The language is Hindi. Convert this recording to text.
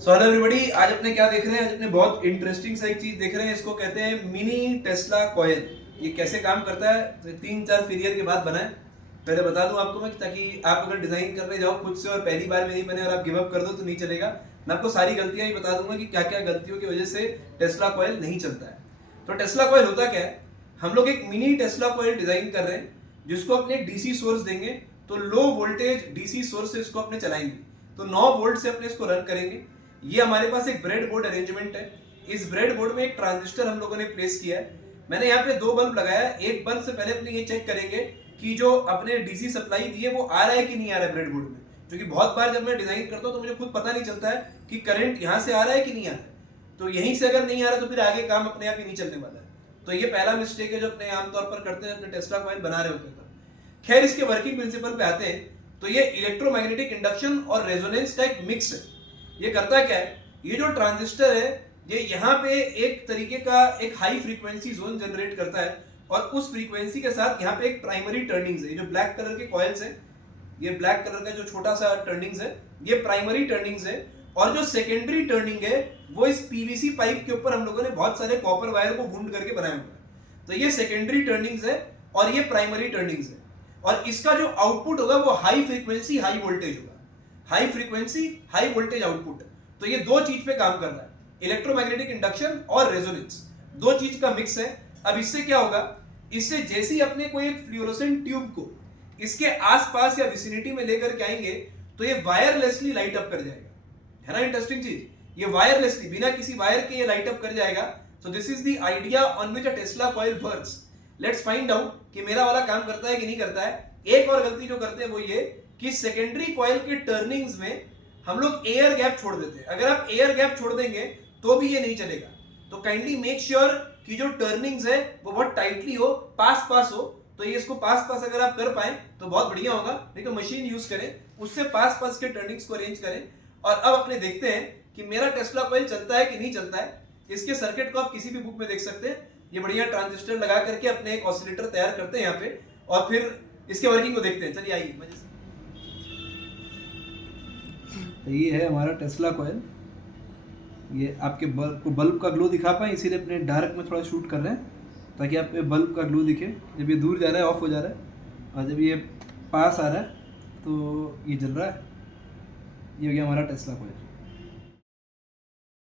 सो हेलो एवरीबॉडी, आज अपने क्या देख रहे हैं? आज अपने बहुत इंटरेस्टिंग सा एक चीज देख रहे हैं। इसको कहते हैं मिनी टेस्ला कॉइल। ये कैसे काम करता है? तो 3-4 फेलियर के बाद बना है। पहले बता दूं आपको मैं, ताकि आप अगर डिजाइन करने जाओ खुद से और पहली बार में नहीं बने और आप गिव अप कर दो तो नहीं चलेगा। मैं आपको सारी गलतियां ही बता दूंगा कि क्या क्या गलतियों की वजह से टेस्ला कॉइल नहीं चलता है। तो टेस्ला कॉइल होता क्या है? हम लोग एक मिनी टेस्ला कॉइल डिजाइन कर रहे हैं जिसको अपने डीसी सोर्स देंगे, तो लो वोल्टेज डीसी सोर्स से इसको अपने चलाएंगे। तो 9 वोल्ट से अपने इसको रन करेंगे। ये हमारे पास एक ब्रेड बोर्ड अरेंजमेंट है। इस ब्रेड बोर्ड में एक ट्रांजिस्टर हम लोगों ने प्लेस किया है। मैंने यहाँ पे 2 बल्ब लगाया है। एक बल्ब से पहले अपने ये चेक करेंगे कि जो अपने डीसी सप्लाई दी है वो आ रहा है कि नहीं आ रहा है ब्रेड बोर्ड में, क्योंकि बहुत बार जब मैं डिजाइन करता हूँ तो मुझे खुद पता नहीं चलता है कि करंट यहाँ से आ रहा है कि नहीं आ रहा है। तो यहीं से अगर नहीं आ रहा तो फिर आगे काम अपने आप ही नहीं चलने वाला है। तो ये पहला मिस्टेक है जो अपने आमतौर पर करते हैं अपने टेस्ला कॉइल बना रहे होते हैं। खैर, इसके वर्किंग प्रिंसिपल पे आते हैं। तो ये इलेक्ट्रोमैग्नेटिक इंडक्शन और रेजोनेंस का एक मिक्स है। ये करता क्या है? ये जो ट्रांजिस्टर है ये यहाँ पे एक तरीके का एक हाई फ्रीक्वेंसी जोन जनरेट करता है, और उस फ्रीक्वेंसी के साथ यहाँ पे एक प्राइमरी टर्निंग्स है। जो ब्लैक कलर के कॉइल्स है, ये ब्लैक कलर का जो छोटा सा टर्निंग्स है, ये प्राइमरी टर्निंग्स है। और जो सेकेंडरी टर्निंग है वो इस पीवीसी पाइप के ऊपर हम लोगों ने बहुत सारे कॉपर वायर को वुंड करके बनाया हुआ है। तो ये सेकेंडरी टर्निंग्स है और ये प्राइमरी टर्निंग्स है। और इसका जो आउटपुट होगा वो हाई फ्रीक्वेंसी हाई वोल्टेज होगा। High frequency high voltage output. तो ये दो चीज पे काम कर रहा है, इलेक्ट्रोमैग्नेटिक इंडक्शन और रेजोनेंस, दो चीज का मिक्स है। अब इससे क्या होगा? इससे जैसे ही अपने कोई एक फ्लोरोसेंट ट्यूब को इसके आसपास या विसिनिटी में लेकर के आएंगे तो ये वायरलेसली लाइट अप कर जाएगा। है ना इंटरेस्टिंग चीज? ये वायरलेसली बिना किसी वायर के ये लाइट अप कर जाएगा। So this is the idea on which a Tesla coil works. Let's find out कि मेरा वाला काम करता है कि नहीं करता है। एक और गलती जो करते हैं वो ये कि सेकेंडरी कॉइल के टर्निंग्स में हम लोग एयर गैप छोड़ देते हैं। अगर आप एयर गैप छोड़ देंगे तो भी ये नहीं चलेगा। तो काइंडली मेक श्योर कि जो टर्निंग्स है वो बहुत टाइटली हो, पास पास हो। तो ये इसको पास पास अगर आप कर पाए तो बहुत बढ़िया होगा, नहीं तो मशीन यूज करें, उससे पास पास के टर्निंग्स को अरेंज करें। और अब अपने देखते हैं कि मेरा टेस्ला कॉइल चलता है कि नहीं चलता है। इसके सर्किट को आप किसी भी बुक में देख सकते हैं। ये बढ़िया ट्रांजिस्टर लगा करके अपने एक ऑसिलेटर तैयार करते हैं यहाँ पे, और फिर इसके वर्किंग को देखते हैं। चलिए आइए। तो ये है हमारा टेस्ला कॉइल। ये आपके बल्ब का ग्लो दिखा पाए, इसीलिए अपने डार्क में थोड़ा शूट कर रहे हैं ताकि आपके बल्ब का ग्लो दिखे। जब ये दूर जा रहा है ऑफ हो जा रहा है, और जब ये पास आ रहा है तो ये जल रहा है। ये हो गया हमारा टेस्ला कॉइल।